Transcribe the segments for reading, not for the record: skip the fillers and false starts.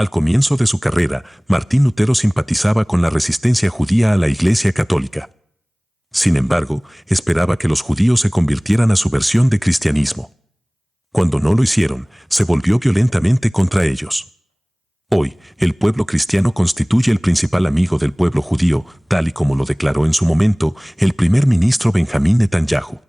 Al comienzo de su carrera, Martín Lutero simpatizaba con la resistencia judía a la Iglesia Católica. Sin embargo, esperaba que los judíos se convirtieran a su versión de cristianismo. Cuando no lo hicieron, se volvió violentamente contra ellos. Hoy, el pueblo cristiano constituye el principal amigo del pueblo judío, tal y como lo declaró en su momento el primer ministro Benjamín Netanyahu.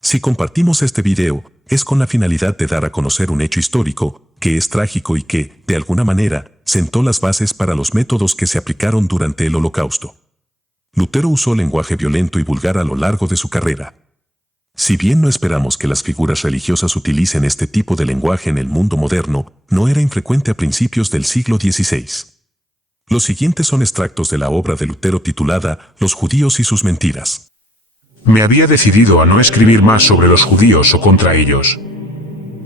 Si compartimos este video, es con la finalidad de dar a conocer un hecho histórico, que es trágico y que, de alguna manera, sentó las bases para los métodos que se aplicaron durante el Holocausto. Lutero usó lenguaje violento y vulgar a lo largo de su carrera. Si bien no esperamos que las figuras religiosas utilicen este tipo de lenguaje en el mundo moderno, no era infrecuente a principios del siglo XVI. Los siguientes son extractos de la obra de Lutero titulada Los judíos y sus mentiras. Me había decidido a no escribir más sobre los judíos o contra ellos.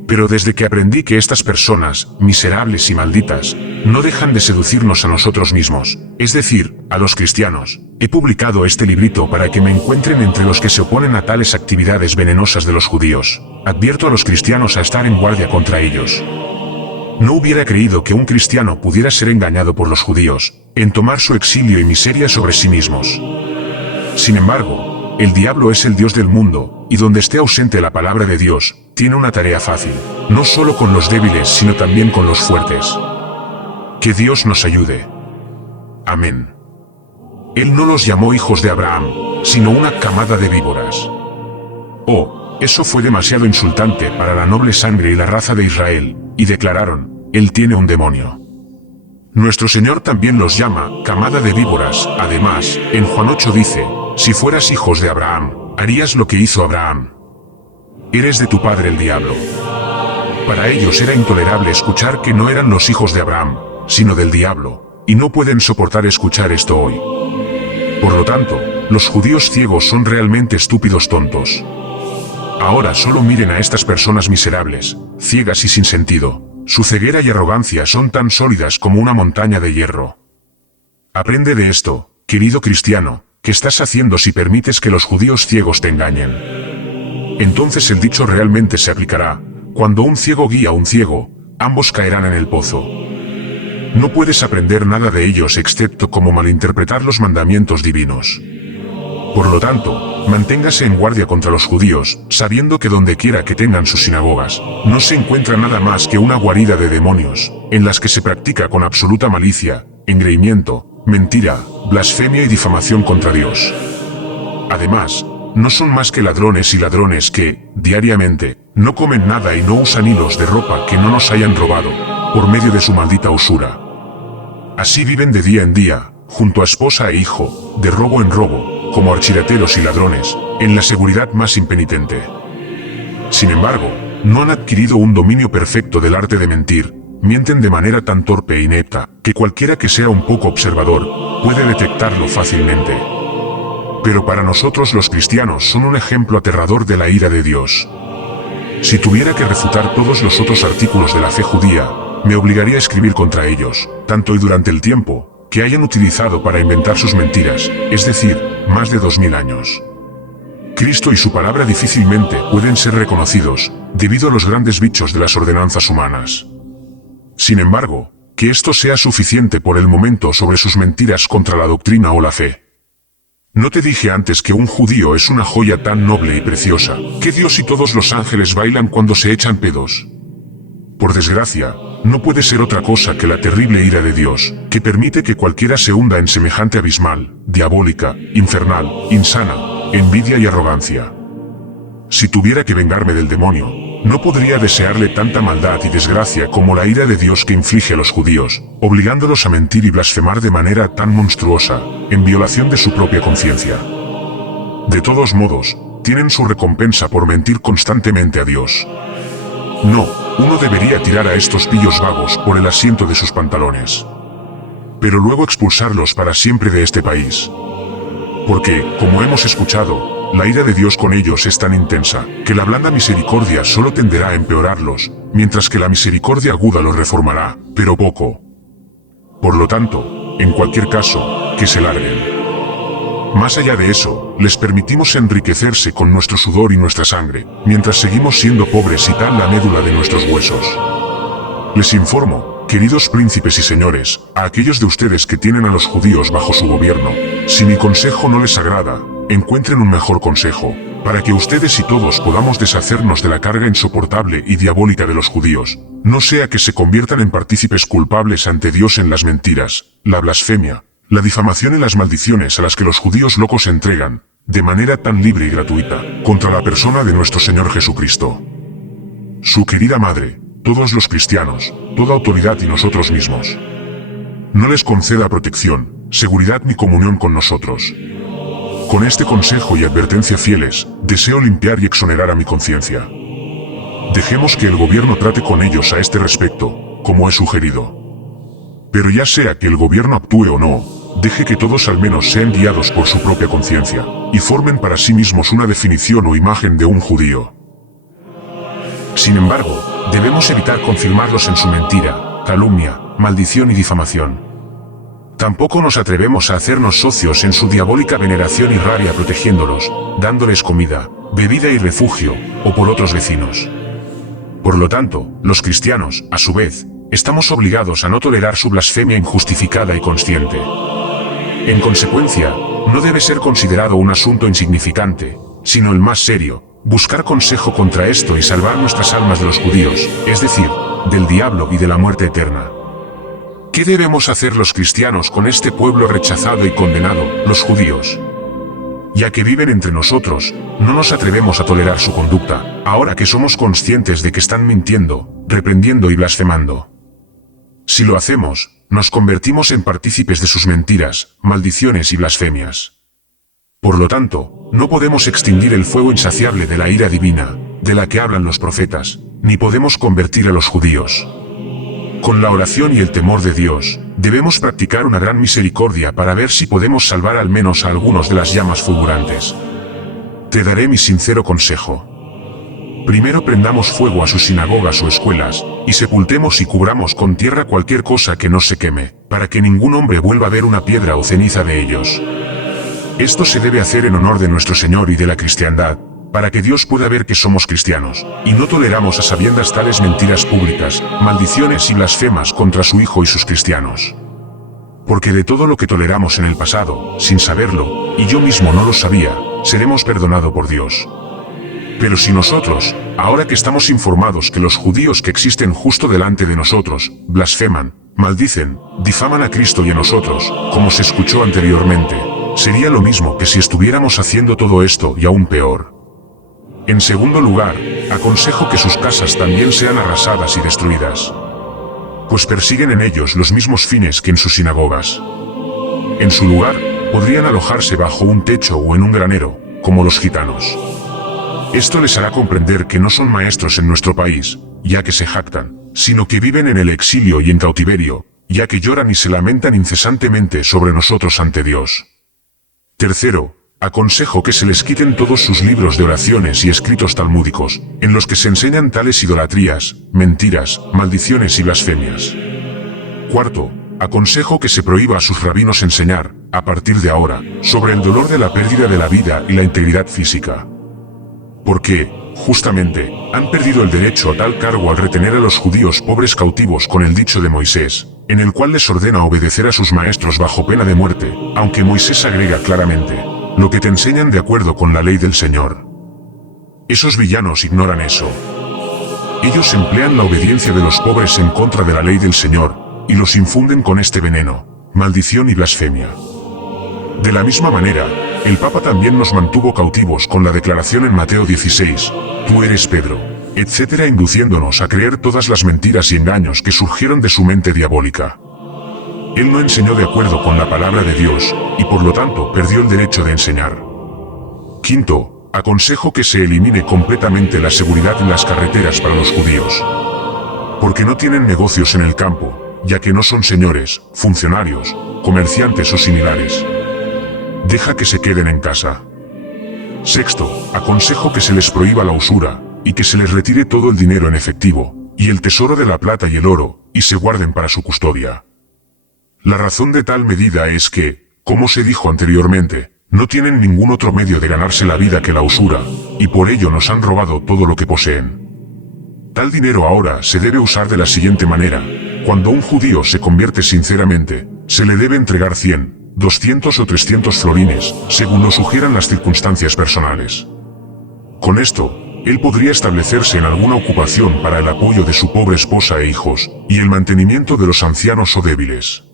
Pero desde que aprendí que estas personas, miserables y malditas, no dejan de seducirnos a nosotros mismos, es decir, a los cristianos, he publicado este librito para que me encuentren entre los que se oponen a tales actividades venenosas de los judíos. Advierto a los cristianos a estar en guardia contra ellos. No hubiera creído que un cristiano pudiera ser engañado por los judíos, en tomar su exilio y miseria sobre sí mismos. Sin embargo, el diablo es el Dios del mundo, y donde esté ausente la palabra de Dios, tiene una tarea fácil, no solo con los débiles sino también con los fuertes. Que Dios nos ayude. Amén. Él no los llamó hijos de Abraham, sino una camada de víboras. Oh, eso fue demasiado insultante para la noble sangre y la raza de Israel, y declararon, Él tiene un demonio. Nuestro Señor también los llama camada de víboras. Además, en Juan 8 dice, si fueras hijos de Abraham, harías lo que hizo Abraham. Eres de tu padre el diablo. Para ellos era intolerable escuchar que no eran los hijos de Abraham, sino del diablo, y no pueden soportar escuchar esto hoy. Por lo tanto, los judíos ciegos son realmente estúpidos tontos. Ahora solo miren a estas personas miserables, ciegas y sin sentido. Su ceguera y arrogancia son tan sólidas como una montaña de hierro. Aprende de esto, querido cristiano, ¿qué estás haciendo si permites que los judíos ciegos te engañen? Entonces el dicho realmente se aplicará, cuando un ciego guía a un ciego, ambos caerán en el pozo. No puedes aprender nada de ellos excepto cómo malinterpretar los mandamientos divinos. Por lo tanto, manténgase en guardia contra los judíos, sabiendo que donde quiera que tengan sus sinagogas, no se encuentra nada más que una guarida de demonios, en las que se practica con absoluta malicia, engreimiento, mentira, blasfemia y difamación contra Dios. Además, no son más que ladrones y ladrones que, diariamente, no comen nada y no usan hilos de ropa que no nos hayan robado, por medio de su maldita usura. Así viven de día en día, junto a esposa e hijo, de robo en robo, como archirateros y ladrones, en la seguridad más impenitente. Sin embargo, no han adquirido un dominio perfecto del arte de mentir, mienten de manera tan torpe e inepta, que cualquiera que sea un poco observador, puede detectarlo fácilmente. Pero para nosotros los cristianos son un ejemplo aterrador de la ira de Dios. Si tuviera que refutar todos los otros artículos de la fe judía, me obligaría a escribir contra ellos, tanto y durante el tiempo que hayan utilizado para inventar sus mentiras, es decir, más de 2000 años. Cristo y su palabra difícilmente pueden ser reconocidos, debido a los grandes bichos de las ordenanzas humanas. Sin embargo, que esto sea suficiente por el momento sobre sus mentiras contra la doctrina o la fe. ¿No te dije antes que un judío es una joya tan noble y preciosa, que Dios y todos los ángeles bailan cuando se echan pedos? Por desgracia, no puede ser otra cosa que la terrible ira de Dios, que permite que cualquiera se hunda en semejante abismal, diabólica, infernal, insana, envidia y arrogancia. Si tuviera que vengarme del demonio, no podría desearle tanta maldad y desgracia como la ira de Dios que inflige a los judíos, obligándolos a mentir y blasfemar de manera tan monstruosa, en violación de su propia conciencia. De todos modos, tienen su recompensa por mentir constantemente a Dios. No, uno debería tirar a estos pillos vagos por el asiento de sus pantalones. Pero luego expulsarlos para siempre de este país. Porque, como hemos escuchado, la ira de Dios con ellos es tan intensa, que la blanda misericordia solo tenderá a empeorarlos, mientras que la misericordia aguda los reformará, pero poco. Por lo tanto, en cualquier caso, que se larguen. Más allá de eso, les permitimos enriquecerse con nuestro sudor y nuestra sangre, mientras seguimos siendo pobres y tal la médula de nuestros huesos. Les informo Queridos príncipes y señores, a aquellos de ustedes que tienen a los judíos bajo su gobierno, si mi consejo no les agrada, encuentren un mejor consejo, para que ustedes y todos podamos deshacernos de la carga insoportable y diabólica de los judíos, no sea que se conviertan en partícipes culpables ante Dios en las mentiras, la blasfemia, la difamación y las maldiciones a las que los judíos locos se entregan, de manera tan libre y gratuita, contra la persona de nuestro Señor Jesucristo. Su querida madre, todos los cristianos, toda autoridad y nosotros mismos. No les conceda protección, seguridad ni comunión con nosotros. Con este consejo y advertencia fieles, deseo limpiar y exonerar a mi conciencia. Dejemos que el gobierno trate con ellos a este respecto, como he sugerido. Pero ya sea que el gobierno actúe o no, deje que todos al menos sean guiados por su propia conciencia, y formen para sí mismos una definición o imagen de un judío. Sin embargo, debemos evitar confirmarlos en su mentira, calumnia, maldición y difamación. Tampoco nos atrevemos a hacernos socios en su diabólica veneración y rabia protegiéndolos, dándoles comida, bebida y refugio, o por otros vecinos. Por lo tanto, los cristianos, a su vez, estamos obligados a no tolerar su blasfemia injustificada y consciente. En consecuencia, no debe ser considerado un asunto insignificante, sino el más serio, buscar consejo contra esto y salvar nuestras almas de los judíos, es decir, del diablo y de la muerte eterna. ¿Qué debemos hacer los cristianos con este pueblo rechazado y condenado, los judíos? Ya que viven entre nosotros, no nos atrevemos a tolerar su conducta, ahora que somos conscientes de que están mintiendo, reprendiendo y blasfemando. Si lo hacemos, nos convertimos en partícipes de sus mentiras, maldiciones y blasfemias. Por lo tanto, no podemos extinguir el fuego insaciable de la ira divina, de la que hablan los profetas, ni podemos convertir a los judíos. Con la oración y el temor de Dios, debemos practicar una gran misericordia para ver si podemos salvar al menos a algunos de las llamas fulgurantes. Te daré mi sincero consejo. Primero prendamos fuego a sus sinagogas o escuelas, y sepultemos y cubramos con tierra cualquier cosa que no se queme, para que ningún hombre vuelva a ver una piedra o ceniza de ellos. Esto se debe hacer en honor de nuestro Señor y de la cristiandad, para que Dios pueda ver que somos cristianos, y no toleramos a sabiendas tales mentiras públicas, maldiciones y blasfemas contra su Hijo y sus cristianos. Porque de todo lo que toleramos en el pasado, sin saberlo, y yo mismo no lo sabía, seremos perdonados por Dios. Pero si nosotros, ahora que estamos informados que los judíos que existen justo delante de nosotros, blasfeman, maldicen, difaman a Cristo y a nosotros, como se escuchó anteriormente, sería lo mismo que si estuviéramos haciendo todo esto y aún peor. En segundo lugar, aconsejo que sus casas también sean arrasadas y destruidas. Pues persiguen en ellos los mismos fines que en sus sinagogas. En su lugar, podrían alojarse bajo un techo o en un granero, como los gitanos. Esto les hará comprender que no son maestros en nuestro país, ya que se jactan, sino que viven en el exilio y en cautiverio, ya que lloran y se lamentan incesantemente sobre nosotros ante Dios. Tercero, aconsejo que se les quiten todos sus libros de oraciones y escritos talmúdicos, en los que se enseñan tales idolatrías, mentiras, maldiciones y blasfemias. Cuarto, aconsejo que se prohíba a sus rabinos enseñar, a partir de ahora, sobre el dolor de la pérdida de la vida y la integridad física. Porque, justamente, han perdido el derecho a tal cargo al retener a los judíos pobres cautivos con el dicho de Moisés, en el cual les ordena obedecer a sus maestros bajo pena de muerte, aunque Moisés agrega claramente, lo que te enseñan de acuerdo con la ley del Señor. Esos villanos ignoran eso. Ellos emplean la obediencia de los pobres en contra de la ley del Señor, y los infunden con este veneno, maldición y blasfemia. De la misma manera, el Papa también nos mantuvo cautivos con la declaración en Mateo 16, tú eres Pedro, etc., induciéndonos a creer todas las mentiras y engaños que surgieron de su mente diabólica. Él no enseñó de acuerdo con la palabra de Dios, y por lo tanto perdió el derecho de enseñar. Quinto, aconsejo que se elimine completamente la seguridad en las carreteras para los judíos. Porque no tienen negocios en el campo, ya que no son señores, funcionarios, comerciantes o similares. Deja que se queden en casa. Sexto, aconsejo que se les prohíba la usura, y que se les retire todo el dinero en efectivo, y el tesoro de la plata y el oro, y se guarden para su custodia. La razón de tal medida es que, como se dijo anteriormente, no tienen ningún otro medio de ganarse la vida que la usura, y por ello nos han robado todo lo que poseen. Tal dinero ahora se debe usar de la siguiente manera: Cuando un judío se convierte sinceramente, se le debe entregar 100, 200 o 300 florines, según lo sugieran las circunstancias personales. Con esto, él podría establecerse en alguna ocupación para el apoyo de su pobre esposa e hijos, y el mantenimiento de los ancianos o débiles.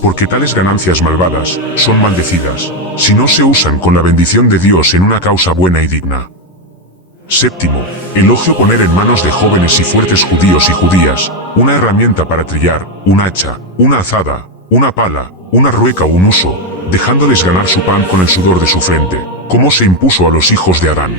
Porque tales ganancias malvadas son maldecidas, si no se usan con la bendición de Dios en una causa buena y digna. Séptimo, elogio poner en manos de jóvenes y fuertes judíos y judías, una herramienta para trillar, un hacha, una azada, una pala, una rueca o un uso, dejándoles ganar su pan con el sudor de su frente, como se impuso a los hijos de Adán.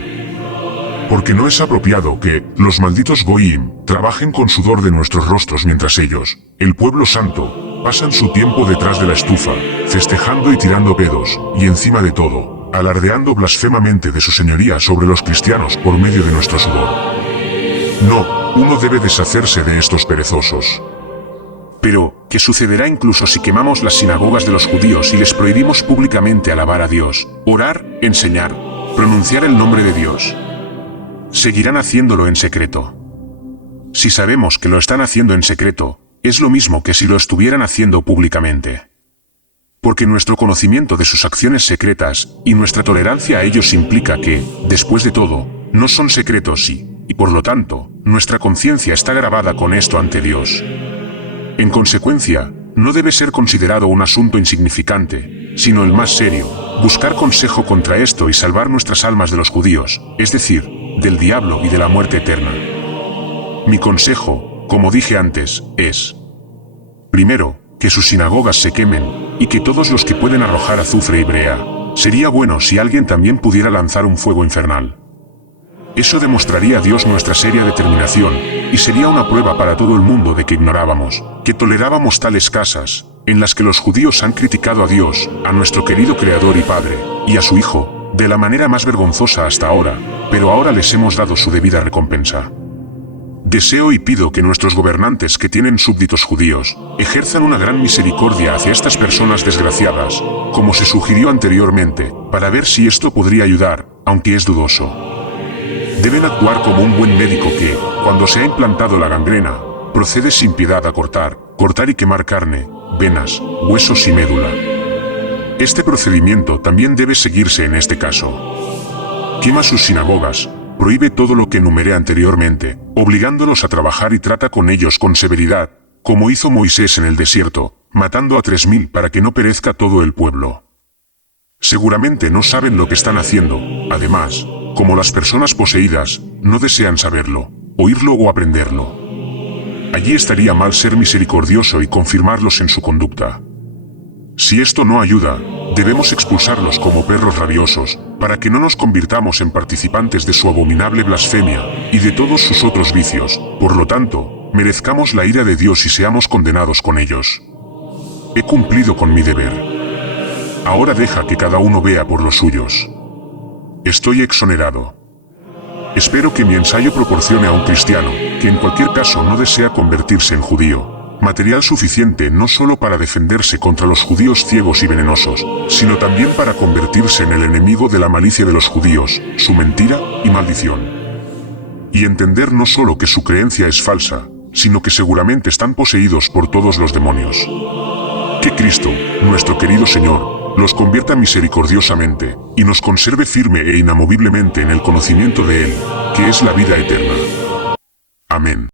Porque no es apropiado que los malditos goyim trabajen con sudor de nuestros rostros mientras ellos, el pueblo santo, pasan su tiempo detrás de la estufa, festejando y tirando pedos, y encima de todo, alardeando blasfemamente de su señoría sobre los cristianos por medio de nuestro sudor. No, uno debe deshacerse de estos perezosos. Pero, ¿qué sucederá incluso si quemamos las sinagogas de los judíos y les prohibimos públicamente alabar a Dios, orar, enseñar, pronunciar el nombre de Dios? Seguirán haciéndolo en secreto. Si sabemos que lo están haciendo en secreto, es lo mismo que si lo estuvieran haciendo públicamente. Porque nuestro conocimiento de sus acciones secretas y nuestra tolerancia a ellos implica que, después de todo, no son secretos y por lo tanto, nuestra conciencia está grabada con esto ante Dios. En consecuencia, no debe ser considerado un asunto insignificante, sino el más serio, buscar consejo contra esto y salvar nuestras almas de los judíos, es decir, del diablo y de la muerte eterna. Mi consejo, como dije antes, es: primero, que sus sinagogas se quemen, y que todos los que pueden arrojar azufre y brea. Sería bueno si alguien también pudiera lanzar un fuego infernal. Eso demostraría a Dios nuestra seria determinación, y sería una prueba para todo el mundo de que ignorábamos, que tolerábamos tales casas, en las que los judíos han criticado a Dios, a nuestro querido Creador y Padre, y a su Hijo, de la manera más vergonzosa hasta ahora, pero ahora les hemos dado su debida recompensa. Deseo y pido que nuestros gobernantes que tienen súbditos judíos, ejerzan una gran misericordia hacia estas personas desgraciadas, como se sugirió anteriormente, para ver si esto podría ayudar, aunque es dudoso. Deben actuar como un buen médico que, cuando se ha implantado la gangrena, procede sin piedad a cortar y quemar carne, venas, huesos y médula. Este procedimiento también debe seguirse en este caso. Quema sus sinagogas, prohíbe todo lo que enumeré anteriormente, obligándolos a trabajar y trata con ellos con severidad, como hizo Moisés en el desierto, matando a 3000 para que no perezca todo el pueblo. Seguramente no saben lo que están haciendo, además, como las personas poseídas, no desean saberlo, oírlo o aprenderlo. Allí estaría mal ser misericordioso y confirmarlos en su conducta. Si esto no ayuda, debemos expulsarlos como perros rabiosos, para que no nos convirtamos en participantes de su abominable blasfemia, y de todos sus otros vicios, por lo tanto, merezcamos la ira de Dios y seamos condenados con ellos. He cumplido con mi deber. Ahora deja que cada uno vea por los suyos. Estoy exonerado. Espero que mi ensayo proporcione a un cristiano, que en cualquier caso no desea convertirse en judío, material suficiente no solo para defenderse contra los judíos ciegos y venenosos, sino también para convertirse en el enemigo de la malicia de los judíos, su mentira y maldición. Y entender no solo que su creencia es falsa, sino que seguramente están poseídos por todos los demonios. Que Cristo, nuestro querido Señor, los convierta misericordiosamente, y nos conserve firme e inamoviblemente en el conocimiento de Él, que es la vida eterna. Amén.